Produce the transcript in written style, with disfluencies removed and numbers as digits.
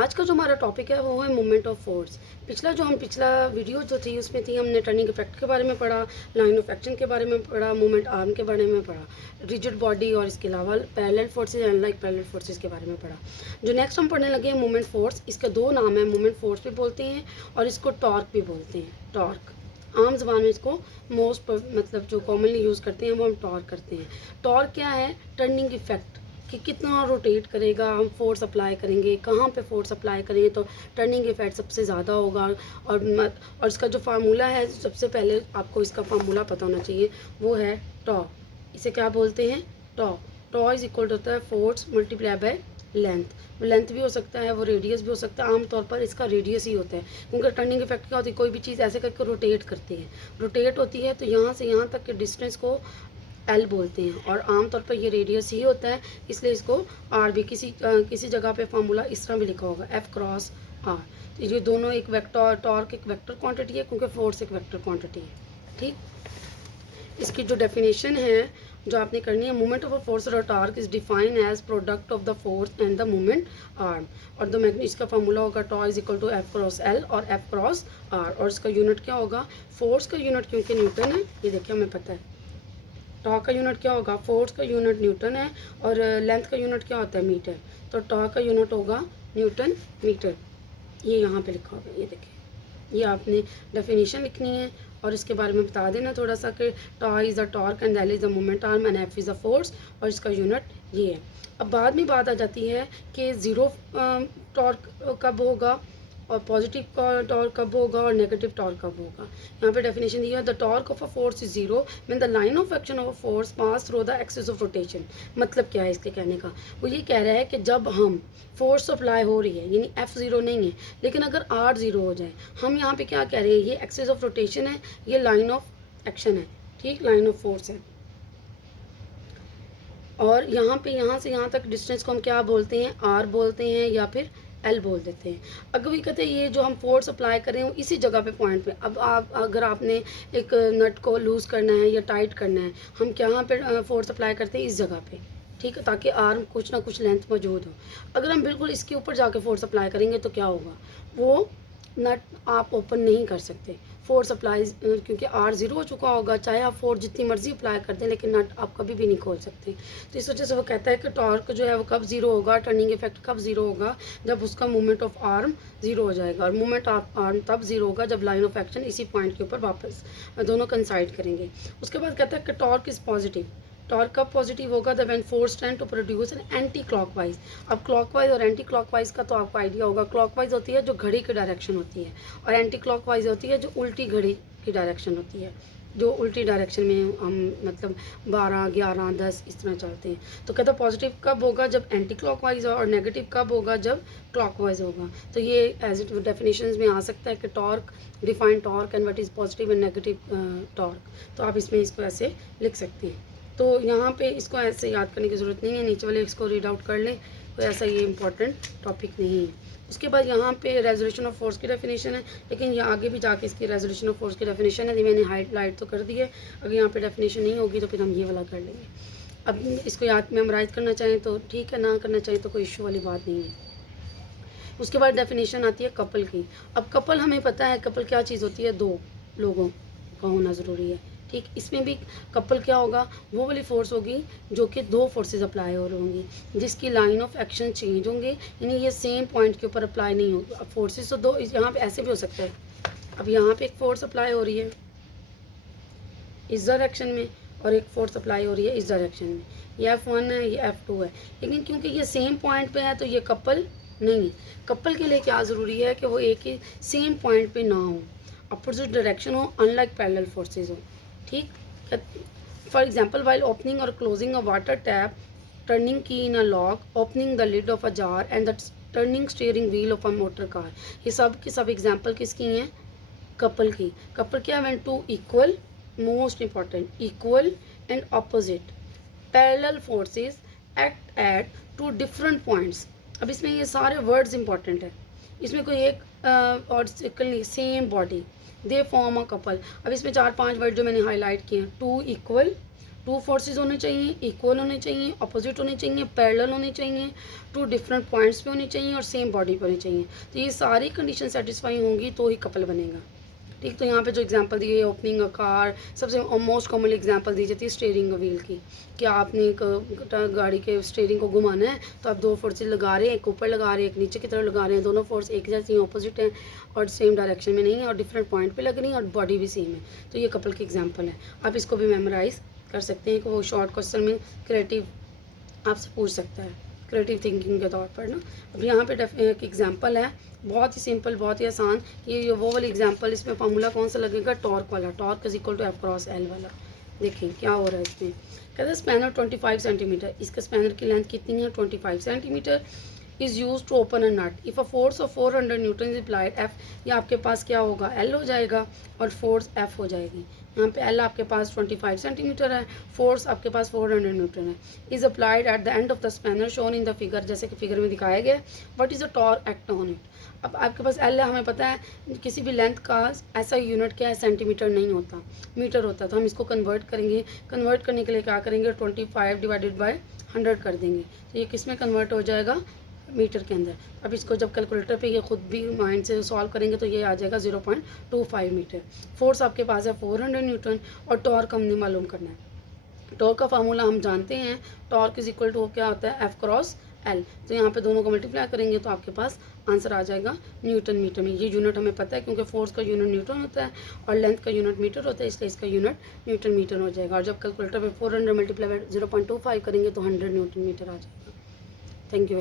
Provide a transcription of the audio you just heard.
आज का जो हमारा टॉपिक है वो है मोमेंट ऑफ फोर्स। पिछला वीडियो जो थी उसमें थी हमने टर्निंग इफेक्ट के बारे में पढ़ा, लाइन ऑफ एक्शन के बारे में पढ़ा, मोमेंट आर्म के बारे में पढ़ा, रिजिड बॉडी और इसके अलावा parallel forces and like parallel forces के बारे में पढ़ा। जो नेक्स्ट हम पढ़ने लगे हैं मोमेंट फोर्स, इसके दो नाम है, मोमेंट फोर्स भी बोलते हैं और इसको टॉर्क भी बोलते हैं। टॉर्क आम जबान में इसको मोस्ट मतलब जो कॉमनली यूज़ करते हैं वो हम टॉर्क करते हैं। टॉर्क क्या है? टर्निंग इफेक्ट कि कितना रोटेट करेगा, हम फोर्स अप्लाई करेंगे, कहाँ पे फोर्स अप्लाई करेंगे तो टर्निंग इफेक्ट सबसे ज़्यादा होगा। और इसका जो फार्मूला है, सबसे पहले आपको इसका फार्मूला पता होना चाहिए, वो है टॉ। इसे क्या बोलते हैं? टॉ। टॉ इज इक्वल होता है force multiply by length. Length भी हो सकता है, वो रेडियस भी हो सकता है, आमतौर पर इसका रेडियस ही होता है क्योंकि टर्निंग इफेक्ट क्या होती है, कोई भी चीज़ ऐसे करके रोटेट करती है, रोटेट होती है तो यहाँ से यहाँ तक के डिस्टेंस को एल बोलते हैं और आमतौर पर ये रेडियस ही होता है, इसलिए इसको आर भी किसी जगह पे फार्मूला इस तरह भी लिखा होगा, एफ क्रॉस आर। तो ये दोनों एक वेक्टर, टॉर्क एक वेक्टर क्वांटिटी है क्योंकि फोर्स एक वेक्टर क्वांटिटी है। ठीक, इसकी जो डेफिनेशन है जो आपने करनी है, मोमेंट ऑफ अ फोर्स और torque is define as product of the force and the moment arm. और द इसका फार्मूला होगा tau is equal to F cross L और एफ क्रॉस आर। और इसका यूनिट क्या होगा? फोर्स का यूनिट क्योंकि न्यूटन है, ये देखिए हमें पता है। टॉ का यूनिट क्या होगा? फोर्स का यूनिट न्यूटन है और लेंथ का यूनिट क्या होता है? मीटर। तो टॉ का यूनिट होगा न्यूटन मीटर। ये यहाँ पे लिखा होगा, ये देखिए, ये आपने डेफिनेशन लिखनी है और इसके बारे में बता देना थोड़ा सा कि tau is a torque and L is a moment arm and F is a force, और इसका यूनिट ये है। अब बाद में बात आ जाती है कि ज़ीरो टॉर्क कब होगा और पॉजिटिव टॉर्क कब होगा और नेगेटिव टॉर्क कब होगा। यहाँ पे डेफिनेशन दिया है, the torque of a force is zero when the line of action of a force pass through the axis of rotation. मतलब क्या है इसके कहने का? वो ये कह रहा है कि जब हम फोर्स अप्लाई हो रही है, यानी एफ ज़ीरो नहीं है, लेकिन अगर आर ज़ीरो हो जाए, हम यहाँ पे क्या कह रहे हैं, ये एक्सिस ऑफ रोटेशन है, ये लाइन ऑफ एक्शन है, ठीक, लाइन ऑफ फोर्स है। और यहाँ से यहाँ तक डिस्टेंस को हम क्या बोलते हैं? आर बोलते हैं या फिर एल बोल देते हैं। अगर भी कहते हैं ये जो हम फोर्स अप्लाई करें वो इसी जगह पे पॉइंट पे, अब आप अगर आपने एक नट को लूज़ करना है या टाइट करना है, हम क्या पे फोर्स अप्लाई करते हैं? इस जगह पे, ठीक है, ताकि आर्म कुछ ना कुछ लेंथ मौजूद हो। अगर हम बिल्कुल इसके ऊपर जाके फोर्स अप्लाई करेंगे तो क्या होगा? वो नट आप ओपन नहीं कर सकते, फोर्स अप्लाई क्योंकि आर ज़ीरो हो चुका होगा, चाहे आप फोर्स जितनी मर्जी अप्लाई कर दें लेकिन नट आप कभी भी नहीं खोल सकते। तो इस वजह से वो कहता है कि टॉर्क जो है वो कब ज़ीरो होगा, टर्निंग इफेक्ट कब ज़ीरो होगा? जब उसका मूवमेंट ऑफ आर्म ज़ीरो हो जाएगा। और मूवमेंट ऑफ आर्म तब ज़ीरो होगा जब लाइन ऑफ एक्शन इसी पॉइंट के ऊपर वापस दोनों कंसाइड करेंगे। उसके बाद कहता है कि टॉर्क इज़ पॉजिटिव। टॉर्क कब पॉजिटिव होगा? The when force tend to produce an anti clockwise. अब क्लॉकवाइज और एंटी क्लॉकवाइज का तो आपको आइडिया होगा। क्लॉकवाइज होती है जो घड़ी की डायरेक्शन होती है और एंटी क्लॉकवाइज होती है जो उल्टी घड़ी की डायरेक्शन होती है, जो उल्टी डायरेक्शन में हम मतलब 12, 11, 10 इस तरह चलते हैं। तो कहता पॉजिटिव कब होगा? जब एंटी क्लॉकवाइज हो, और नेगेटिव कब होगा? जब क्लॉकवाइज होगा। तो ये एज इट डेफिनेशंस में आ सकता है कि torque, define torque and what is positive and negative torque. तो आप इसमें इसको ऐसे लिख सकते हैं। तो यहाँ पे इसको ऐसे याद करने की ज़रूरत नहीं है, नीचे वाले इसको रीड आउट कर लें, तो ऐसा ये इंपॉर्टेंट टॉपिक नहीं है। उसके बाद यहाँ पे रेजोल्यूशन ऑफ फोर्स की डेफिनेशन है, लेकिन यहाँ आगे भी जाके इसकी रेजोल्यूशन ऑफ फोर्स की डेफिनेशन है, मैंने हाईलाइट तो कर दी है। अगर यहाँ पे डेफिनेशन नहीं होगी तो फिर हम ये वाला कर लेंगे। अब इसको याद मेमोराइज करना चाहें तो ठीक है, ना करना चाहें तो कोई इशू वाली बात नहीं है। उसके बाद डेफिनेशन आती है कपल की। अब कपल हमें पता है कपल क्या चीज़ होती है, दो लोगों का होना ज़रूरी है, ठीक। इसमें भी कपल क्या होगा? वो वाली फोर्स होगी जो कि दो फोर्सेस अप्लाई हो रही होंगी, जिसकी लाइन ऑफ एक्शन चेंज होंगे, यानी ये सेम पॉइंट के ऊपर अप्लाई नहीं होगी। अब फोर्सेस तो दो, यहाँ पे ऐसे भी हो सकता है। अब यहाँ पे एक फोर्स अप्लाई हो रही है इस डायरेक्शन में और एक फोर्स अप्लाई हो रही है इस डायरेक्शन में, ये F1 है, ये F2 है, लेकिन क्योंकि ये सेम पॉइंट पे है तो ये कपल नहीं है। कपल के लिए क्या ज़रूरी है कि वो एक ही सेम पॉइंट पे ना हो, अपोजिट डायरेक्शन हो, अनलाइक पैरेलल फोर्सेस हो, ठीक। फॉर एग्जांपल वाइल ओपनिंग और closing a water tap, turning key in a lock, opening the lid of a jar and the turning steering wheel of a motor car. ये सब की सब example किसकी हैं? Couple की। कपल क्या? When two equal, most important, equal and opposite parallel forces act at two different points. अब इसमें ये सारे वर्ड्स इंपॉर्टेंट है, इसमें कोई एक और सर्कल नहीं, same body they form a couple. अब इसमें 4-5 वर्ड जो मैंने हाईलाइट किए हैं, टू टू फोर्सेस होने चाहिए, इक्वल होने चाहिए, अपोजिट होने चाहिए, पैरेलल होने चाहिए, टू डिफरेंट पॉइंट्स पे होनी चाहिए और सेम बॉडी पे होनी चाहिए। तो ये सारी कंडीशन सेटिस्फाई होंगी तो ही कपल बनेगा। ठीक, तो यहाँ पे जो एग्जांपल दी है ओपनिंग अ कार, सबसे मोस्ट कॉमनली एग्जांपल दी जाती है स्टीयरिंग व्हील की, कि आपने एक गाड़ी के स्टीयरिंग को घुमाना है तो आप दो फोर्सेस लगा रहे हैं, एक ऊपर लगा रहे हैं, एक नीचे की तरफ लगा रहे हैं, दोनों फोर्स एक जैसी ऑपोजिट हैं और सेम डायरेक्शन में नहीं है और डिफरेंट पॉइंट पे लग रही है और बॉडी भी सेम है। तो ये कपल की एग्जाम्पल है, आप इसको भी मेमोराइज कर सकते हैं कि वो शॉर्ट क्वेश्चन में क्रिएटिव आपसे पूछ सकता है, क्रिएटिव थिंकिंग के तौर पर ना। अब यहाँ पे एक एग्जांपल है, बहुत ही सिंपल, बहुत ही आसान। ये वो वाली एग्जांपल, इसमें फार्मूला कौन सा लगेगा, टॉर्क वाला, torque is equal to F cross L वाला। देखिए क्या हो रहा है इसमें, कहते हैं स्पैनर 25 सेंटीमीटर, इसका स्पैनर की लेंथ कितनी है 25 centimetre, is use to open a nut, if a force of 400 newton is applied, F ये आपके पास क्या होगा, एल हो जाएगा और फोर्स एफ हो जाएगी। यहाँ पे एल आपके पास 25 सेंटीमीटर है, फोर्स आपके पास 400 न्यूटन है, is applied at the end of the spanner shown in the figure, जैसे कि फिगर में दिखाया गया। What is a torque act on it, अब आपके पास एल है, हमें पता है किसी भी लेंथ का ऐसा यूनिट क्या है, सेंटीमीटर नहीं होता, मीटर होता है। तो हम इसको कन्वर्ट करेंगे, कन्वर्ट करने के लिए क्या करेंगे, 25 डिवाइडेड बाय 100 कर देंगे, तो ये किस में कन्वर्ट हो जाएगा, मीटर के अंदर। अब इसको जब कैलकुलेटर पे ये खुद भी माइंड से सॉल्व करेंगे तो ये आ जाएगा 0.25 मीटर। फोर्स आपके पास है 400 न्यूटन और टॉर्क हमने मालूम करना है। टॉर्क का फार्मूला हम जानते हैं, टॉर्क इज इक्वल टू क्या होता है, एफ क्रॉस एल। तो यहाँ पे दोनों को मल्टीप्लाई करेंगे तो आपके पास आंसर आ जाएगा न्यूटन मीटर में। ये यूनिट हमें पता है क्योंकि फोर्स का यूनिट न्यूटन होता है और लेंथ का यूनिट मीटर होता है, इसलिए इसका यूनिट न्यूटन मीटर हो जाएगा। और जब कैलकुलेटर पे 400 मल्टीप्लाई 0.25 करेंगे तो 100 न्यूटन मीटर आ जाएगा। Thank you.